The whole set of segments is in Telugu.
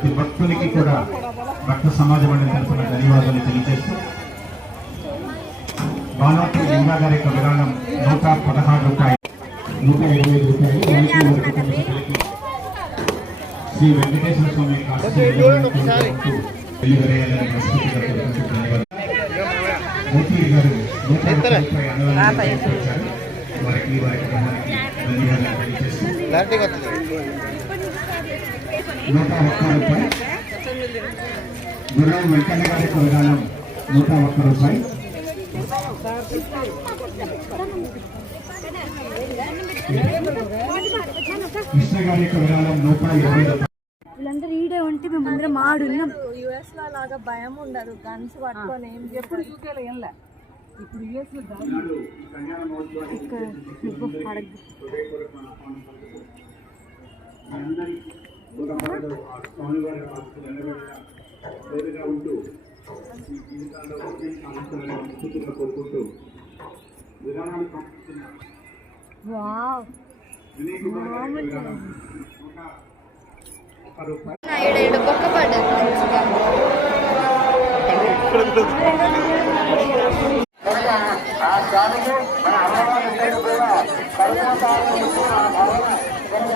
ప్రతి భక్తునికి కూడా భక్త సమాజ మండలి తరఫున ధన్యవాదాలు తెలియజేస్తూ బాలాపూర్ లింగా గారి యొక్క విరాళం నూట పదహారు రూపాయలు. నూట ఇరవై ఐదు రూపాయలు. వారికి శ్రీ వెంకటేశ్వర స్వామి. మోతీ గారు నూట. వారికి వారి కుటుంబానికి ధన్యవాదాలు తెలియజేస్తూ నూట ఒక్క రూపాయి. గుర్రం వెంకన్న గారి విరాళం నూట ఒక్క రూపాయి. కృష్ణ గారి విరాళం నూట ఇరవై రూపాయలు వీళ్ళందరూ ఈడే ఉంటే మేము అందరం ఆడున్నాం. యుఎస్లో లాగా భయం ఉండదు. గన్స్ పట్టుకొని ఏం ఎప్పుడు యూకేలో ఏం లే. ఇప్పుడు యుఎస్లో ఇక్కడ అందరూ ఆ స్వామివారి ఆస్తులు నిలబడిన వేరుగా ఉంటూ ఈ జీవితాల్లో ఒకే సమస్యలను అద్భుతంగా కోరుకుంటూ విధానానికి పంపిస్తున్న ఆ స్వామికి మన అమ్మవారి కూడా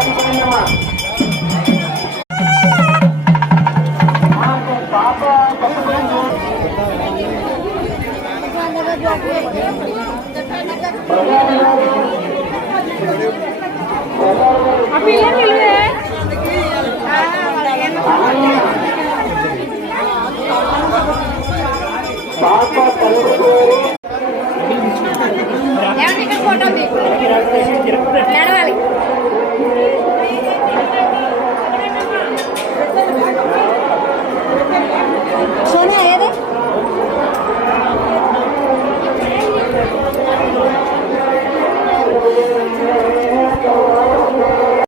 அடிக்கிறீங்கம்மா பாப்பா பாப்பா பழுது